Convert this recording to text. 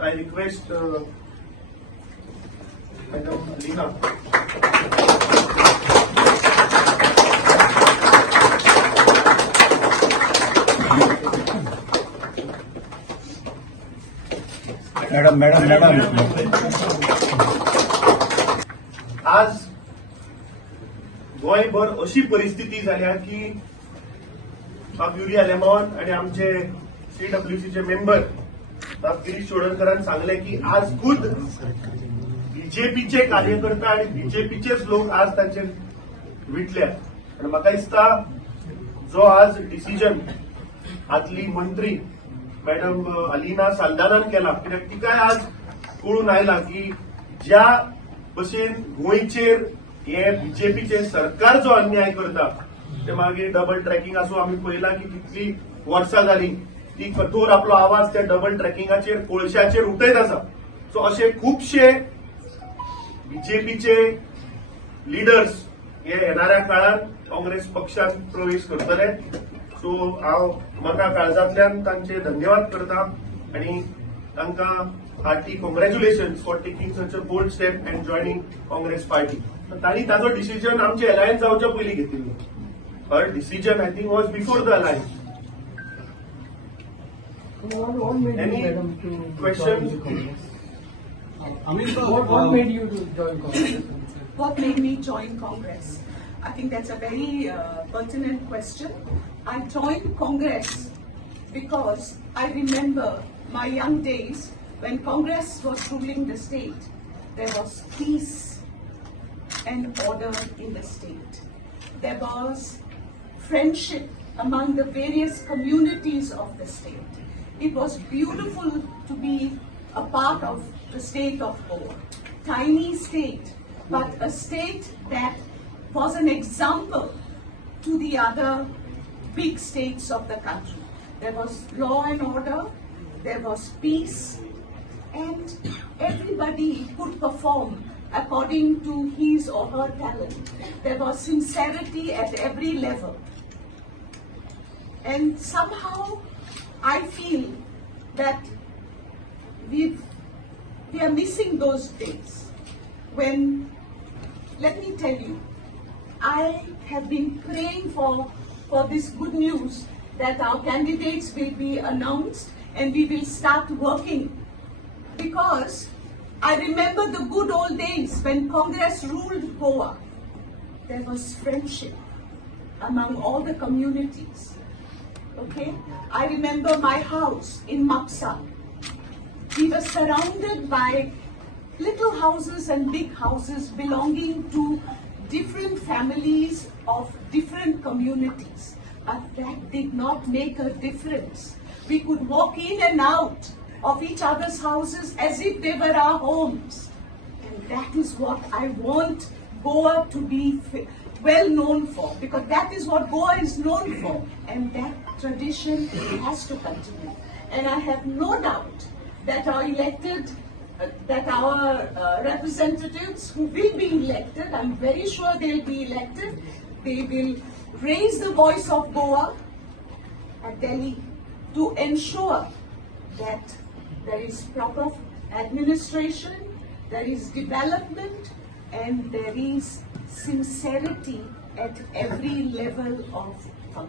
I request Madam Alina. Madam आज गोयभर अशी परिस्थिती जाल्या की बाब युरिया लेमॉन आणि आमचे सीडब्ल्यूसीचे मेंबर बाब गिरीश चोडणकरांनी सांगले की आज खुद बीजेपीचे कार्यकर्ता आणि बीजेपीचेच लोक आज तांचे विटल्या आणि म्हाका दिसता जो आज डिसिजन आदली मंत्री मॅडम अलिना साल्दानान केला कित्याक तिकाय आज कळून आयला की ज्या भशेन गोंयचेर हे बीजेपीचे सरकार जो अन्याय करता ते मागीर डबल ट्रॅकिंग आसूं आमी पळयला की कितली वर्सां जाली ती कठोर आपलो आवाज त्या डबल ट्रॅकिंगाचेर कोळशाचेर उठयत आसा. सो असे खुबशे बीजेपीचे लिडर्स हे येणाऱ्या काळात काँग्रेस पक्षात प्रवेश करतले. सो हांव मना काळजांतल्यान तांचे धन्यवाद करता आणि तांकां hearty congratulations for taking such a bold step and joining Congress party. तांणी ताजो डिसिजन आमचे अलायन्स जावच्या पयलीं घेतिल्लो. Her decision I think was before the alliance. Any questions? What made you to join Congress? What made me join Congress? I think that's a very pertinent question. I joined Congress because I remember my young days when Congress was ruling the state. There was peace and order in the state. There was friendship among the various communities of the state. It was beautiful to be a part of the state of Goa. Tiny state, but a state that was an example to the other big states of the country. There was law and order, there was peace, and everybody could perform according to his or her talent. There was sincerity at every level. And somehow I feel that we are missing those days when, let me tell you, I have been praying for this good news that our candidates will be announced and we will start working, because I remember the good old days when Congress ruled Goa. There was friendship among all the communities. Okay, I remember my house in Maksa. We were surrounded by little houses and big houses belonging to different families of different communities. But that did not make a difference. We could walk in and out of each other's houses as if they were our homes. And that is what I want Goa to be well known for, because that is what Goa is known for, and that tradition has to continue. And I have no doubt that our representatives who will be elected, I'm very sure they'll be elected, they will raise the voice of Goa at Delhi to ensure that there is proper administration, there is development, and there is sincerity at every level of function.